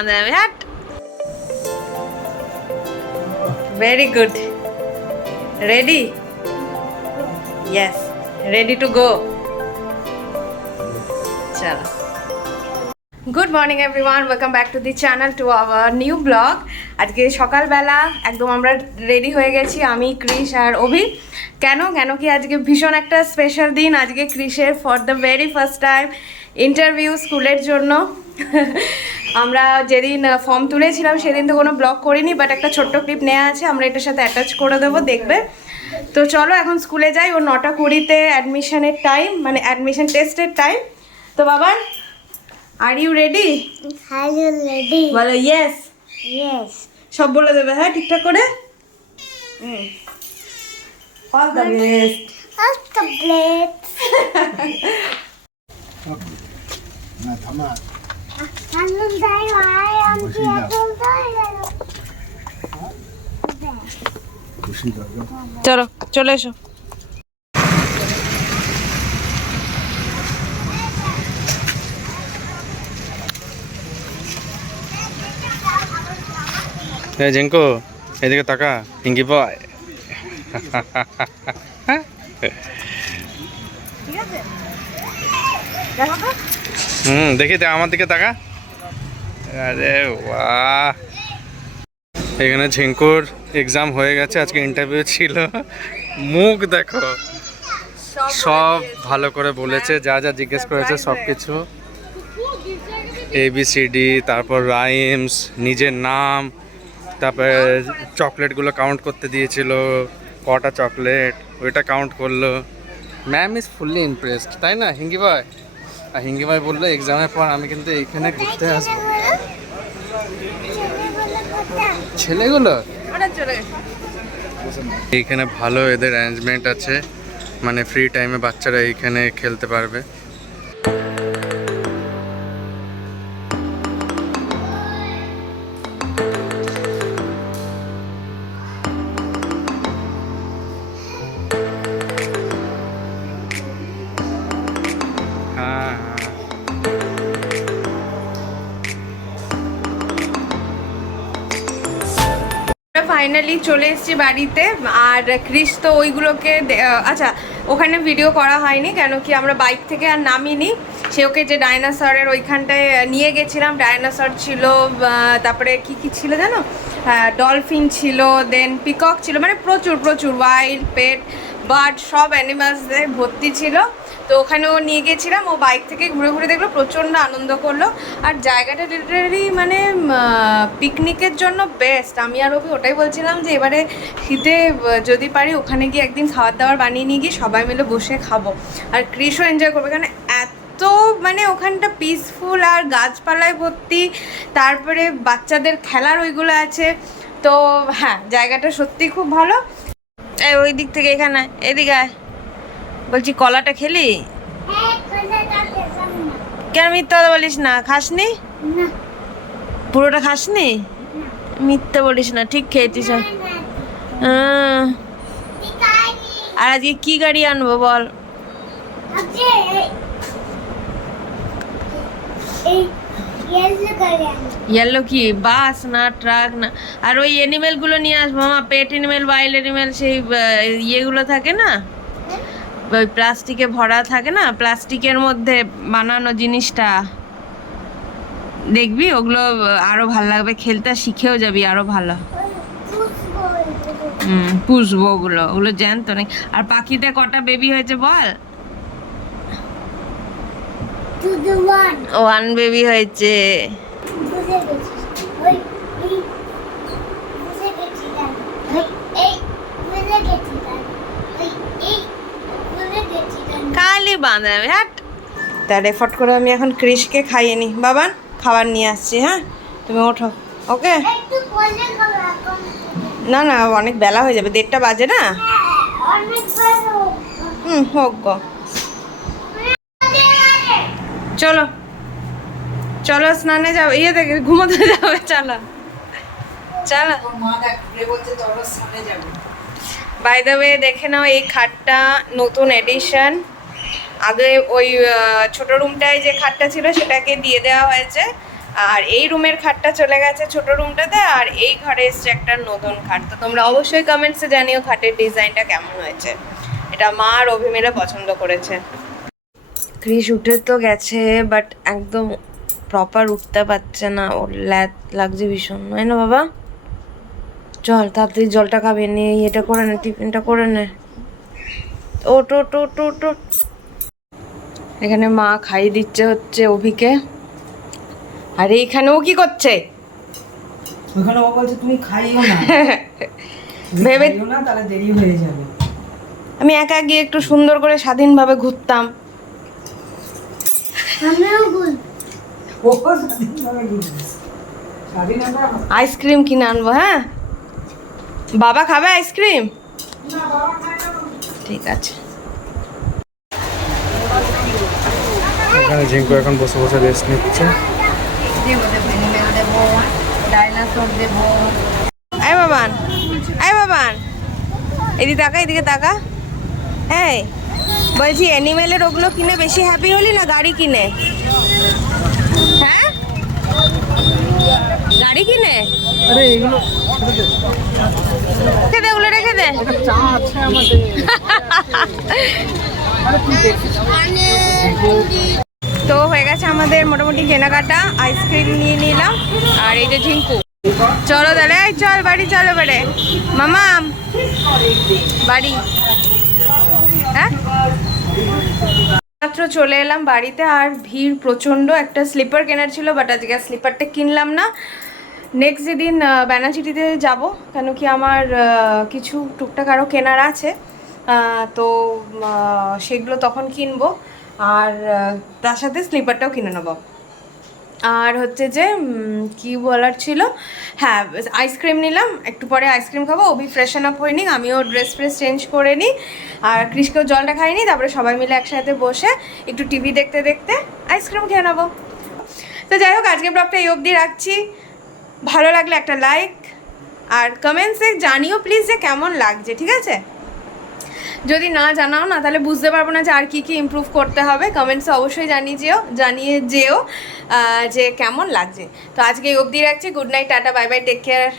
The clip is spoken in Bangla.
বাঁধা যাবে। Hat, very good. Ready? Yes, ready to go. চলো। Good morning everyone, welcome back to the channel, to our new blog. আজকে সকালবেলা একদম আমরা রেডি হয়ে গেছি, আমি, ক্রিশ আর অভি। কেন কি আজকে ভীষণ একটা স্পেশাল দিন। আজকে ক্রিশের for the very first time interview স্কুলের জন্য। আমরা যেদিন ফর্ম তুলেছিলাম সেদিন তো কোনো ব্লগ করিনি, বাট একটা ছোট্ট ক্লিপ নেওয়া আছে, আমরা এটার সাথে অ্যাটাচ করে দেবো, দেখবে। তো চলো এখন স্কুলে যাই। ও 9:20-তে অ্যাডমিশনের টাইম, মানে অ্যাডমিশন টেস্টের টাইম। তো বাবা, are you ready? Are you ready? বলো ইয়েস। Yes. সব বলে দেবে, হ্যাঁ, ঠিকঠাক করে। All the best. What's the plate? না থামা Hello, I'm বসে যাও। খুশি দরকার চলো চলে এসো। এই জিঙ্কু, এদিকে তাকা, হিঙ্গি বয়। ঠিক আছে, দেখি আমার দিকে তাকা। আরে বাহ, এখানে ঝিঙ্কুর এক্সাম হয়ে গেছে, আজকে ইন্টারভিউ ছিল। মুখ দেখো, সব ভালো করে বলেছে, যা যা জিজ্ঞেস করেছে সব কিছু, ABCD, তারপর রাইমস, নিজের নাম, তারপরে চকলেটগুলো কাউন্ট করতে দিয়েছিল, কটা চকলেট ওইটা কাউন্ট করলো। ম্যাম ইজ ফুললি ইমপ্রেসড, তাই না হিঙ্গি ভাই? আর হিঙ্গি ভাই বললো এক্সামের পর আমি কিন্তু এইখানে ঘুরতে আসবো। ছেলেগুলো এইখানে ভালো, এদের অ্যারেঞ্জমেন্ট আছে, মানে ফ্রি টাইমে বাচ্চারা এইখানে খেলতে পারবে। ফাইনালি চলে এসেছি বাড়িতে। আর ক্রিস তো ওইগুলোকে আচ্ছা, ওখানে ভিডিও করা হয়নি, কেন কি আমরা বাইক থেকে আর নামিনি। সে ওকে যে ডাইনোসরের ওইখানটায় নিয়ে গেছিলাম, ডাইনোসর ছিল, তারপরে কি ছিল জানো, ডলফিন ছিল, দেন পিকক ছিল, মানে প্রচুর ওয়াইল্ড পেট বার্ড সব অ্যানিমালসদের ভর্তি ছিল। তো ওখানেও নিয়ে গেছিলাম, ও বাইক থেকে ঘুরে দেখলো, প্রচণ্ড আনন্দ করলো। আর জায়গাটা লিটারালি মানে পিকনিকের জন্য বেস্ট। আমি আর ওকে ওটাই বলছিলাম যে এবারে শীতে যদি পারি ওখানে গিয়ে একদিন খাবার দাবার বানিয়ে নিয়ে গিয়ে সবাই মিলে বসে খাবো, আর ক্রিশও এনজয় করবে, কারণ এত মানে ওখানটা পিসফুল আর গাছপালায় ভর্তি, তারপরে বাচ্চাদের খেলার ওইগুলো আছে। তো হ্যাঁ, জায়গাটা সত্যি খুব ভালো। এই ওই দিক থেকে এখানে, এদিকে আয়। বলছি কলাটা খেলি? কেন মিথ্যা কথা বলিস না? খাসনি? পুরোটা খাসনি? মিথ্যা বলিস না, ঠিক খেয়েছিস। আর আজকে কি গাড়ি আনবো বল? ইয়েলো কি, বাস না ট্রাক না? আর ওই অ্যানিমেলগুলো নিয়ে আসবো মামা, পেট অ্যানিমেল, ওয়াইল্ড অ্যানিমেল, সেই ইয়েগুলো থাকে না, ওই প্লাস্টিকে ভরা থাকে না, প্লাস্টিকের মধ্যে বানানো জিনিসটা, দেখবি ওগুলো আরো ভালো লাগবে খেলতে, শিখেও যাবি আরো ভালো। পুষবো ওগুলো জ্যান্ত নেই। আর পাখিতে কটা বেবি হয়েছে বল? 1 বেবি হয়েছে। কালি বাঁধা যাবে, হ্যাট। তার এফোর্ট করে আমি এখন ক্রিশকে খাইয়ে নি। বাবান, খাবার নিয়ে আসছি, হ্যাঁ, তুমি ওঠো, ওকে? না অনেক বেলা হয়ে যাবে, 1:30 বাজে না। হোক গো। চলো স্নানে যাবে, ইয়ে দেখে ঘুমোতে যাবে, চলো। বাই দ্য ওয়ে, দেখে নাও এই খাটটা নতুন এডিশন। আগে ওই ছোট রুমটায় যে খাটটা ছিল সেটাকে দিয়ে দেওয়া হয়েছে, আর এই রুমের খাটটা চলে গেছে ছোট রুমটাতে, আর এই ঘরে এসছে একটা নতুন খাট। তো তোমরা অবশ্যই কমেন্টসে জানিও খাটের ডিজাইনটা কেমন হয়েছে। এটা মা আর অভিমেরা পছন্দ করেছে। ক্রিস উঠে তো গেছে, বাট একদম প্রপার উঠতে পারছে না, ওর ল্যাদ লাগছে ভীষণ, নয় না বাবা? চল তাড়াতাড়ি জলটা খাবে, নিয়ে এটা করে নে, টিফিনটা করে নে। ওট ওট ওট ওট ওট। এখানে মা খাইয়ে দিচ্ছে হচ্ছে অভিকে। আর এইখানে ও কি করছে? ওখানে ও বলছে তুমি খাইও না, ভেবে খাইও না, তাহলে দেরি হয়ে যাবে। আমি একা গিয়ে একটু সুন্দর করে স্বাধীনভাবে ঘুরতাম। আমিও গুড। ও স্বাধীনভাবে ঘুরবে। স্বাধীনতা আইসক্রিম কিনে আনবো, হ্যাঁ? বাবা খাবে আইসক্রিম? ঠিক আছে। এখানে ঝিঙ্কু এখন বসে বসে রেস্ট নিচ্ছে। আয় বাবান, আয় বাবান, এদিকে তাকা, এদিকে তাকা। এই বলছি অ্যানিমেলের ওগুলো কিনে বেশি হ্যাপি হলি না গাড়ি কিনে? হ্যাঁ, গাড়ি কিনে? আরে এগুলো রেখে দে, ওগুলো রেখে দে। চা আছে আমাদের। তো হয়ে গেছে আমাদের মোটামুটি কেনাকাটা, আইসক্রিম নিয়ে নিলাম। আর এই যে ঝিঙ্কু, চলো তাহলে, এই চল বাড়ি, চলো বাড়ি মামাম, বাড়ি। হ্যাঁ, মাত্র চলে এলাম বাড়িতে, আর ভিড় প্রচণ্ড। একটা স্লিপার কেনার ছিল, বাট আজকে স্লিপারটা কিনলাম না। নেক্সট যেদিন ব্যানাচিটিতে যাব, কেন কি আমার কিছু টুকটাক আরও কেনার আছে, তো সেগুলো তখন কিনবো। আর তার সাথে স্লিপারটাও কিনে নেবো। আর হচ্ছে যে কি বলার ছিল, হ্যাঁ আইসক্রিম নিলাম, একটু পরে আইসক্রিম খাবো। অভি ফ্রেশন আপ হয়নি, আমিও ড্রেস ফ্রেস চেঞ্জ করে নিই, আর ক্রিসকেও জলটা খাইনি। তারপরে সবাই মিলে একসাথে বসে একটু টিভি দেখতে দেখতে আইসক্রিম খেয়ে নেবো। তো যাই হোক, আজকে ব্লগটা এই অবধি রাখছি। ভালো লাগলে একটা লাইক আর কমেন্টসে জানিও প্লিজ যে কেমন লাগছে, ঠিক আছে? যদি না জানাও না, তাহলে বুঝতে পারবো না যে আর কি কি ইমপ্রুভ করতে হবে। কমেন্টসে অবশ্যই জানিয়ে যেও যে কেমন লাগছে। তো আজকে এই অবধি রাখছি। Good night, tata, bye bye, take care.